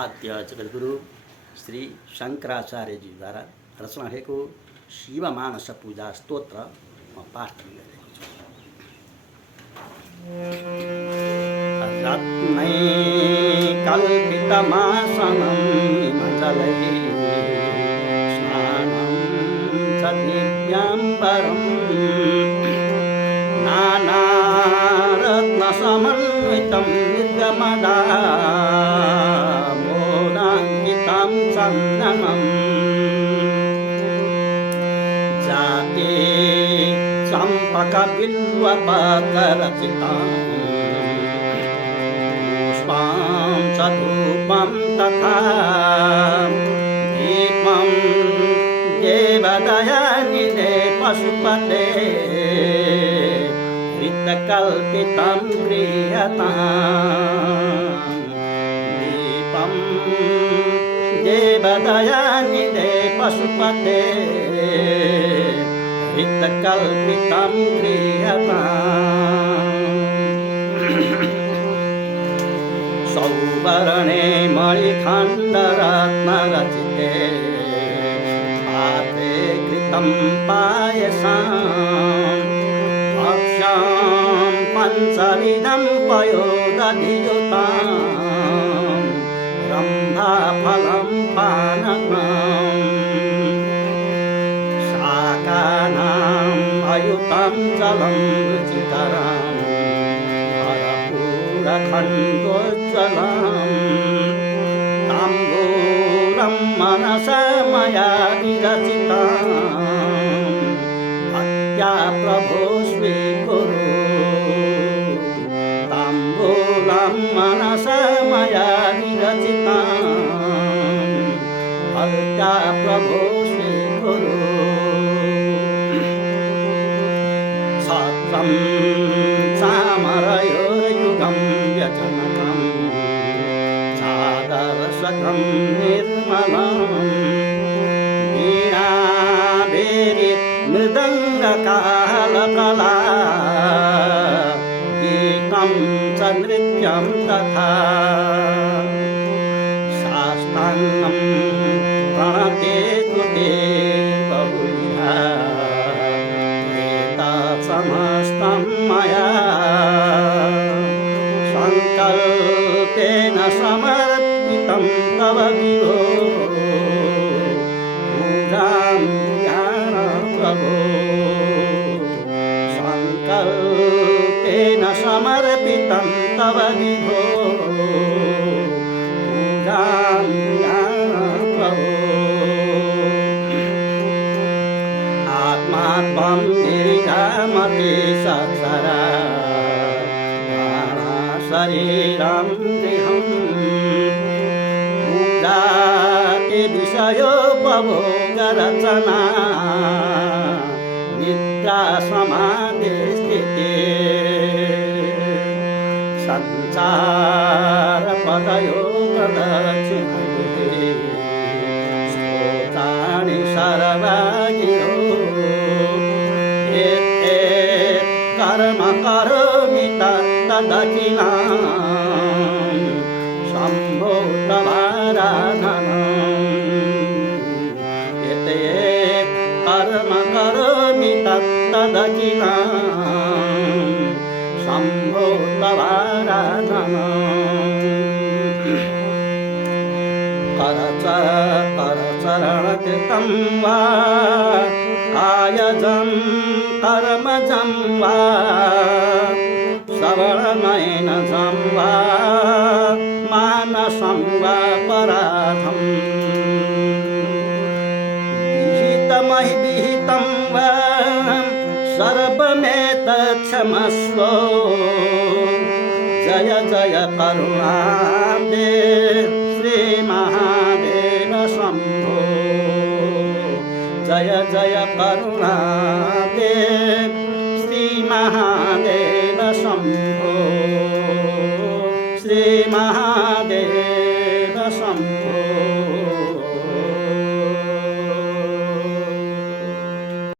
आद्य जगद्गुरु श्री शङ्कराचार्यजीद्वारा रचना भएको शिवमानस पूजा स्तोत्र म पाठ गरिरहेको छु। रत्नै कल्पितमासनं मञ्जलै स्नानं च दिव्याम्बरं नानारत्नसमन्वितं निर्गमदामोदाङ्कितं चन्दनम् जाते चम्पकबिल्वपत्ररचितं पुष्पं च धूपं तथा दीपं देवदयानिधे पशुपते हृतकल्पितं क्रियताम् दीपं देवदयानिधे पशुपते हृतकल्पितं क्रियताम् सौवर्णे मणिखण्डरत्नरचिते पात्रे कृतं पायसम् भक्ष्यं पञ्चविधं पयोदधियुतां रम्भाफलं पानकम् शाकानाम् अयुतं जलं रुचिकरं कर्पूरखण्डोज्ज्वलं ताम्बूलं मनसा मया विरचितं भक्त्या प्रभो स्वीकुरु ताम्बूलं मनसा मया विरचितं भक्त्या प्रभो स्वीकुरु छत्रं चामरयोर्युगं व्यजनकं चादर्शकं निर्मलं मृदङ्गकालकला गीतं च नृत्यं तथा साष्टाङ्गं प्रणते कृते बहुविधा एतत् समस्तं मया सङ्कल्पेन समर्पितं तव विभो पूजां प्रभो सङ्कल्पेन समर्पितं तव विभो पूजां प्रभो आत्मा त्वं गिरिजामते सत्सरा शरीरं गृहं पूजाते विषयोपभोगरचना निद्रा समाधि स्थिते सञ्चारपदयो प्रदक्षिणते स्तोत्राणि सर्वगिरो एतेत् कर्म करोमि तदखिलं शम्भो तवाराधनम् एतेत् कर्म करोमि तदखिलं शम्भो तवाराधनम् करचरणकृतं वा आयजं कर्मजं वा श्रवणनयनजं वा मानसं वा पराधं विहितं वा सर्वमेतत् क्षमस्व जय जय करुणाब्धे श्रीमहादेव शम्भो जय जय करुणाब्धे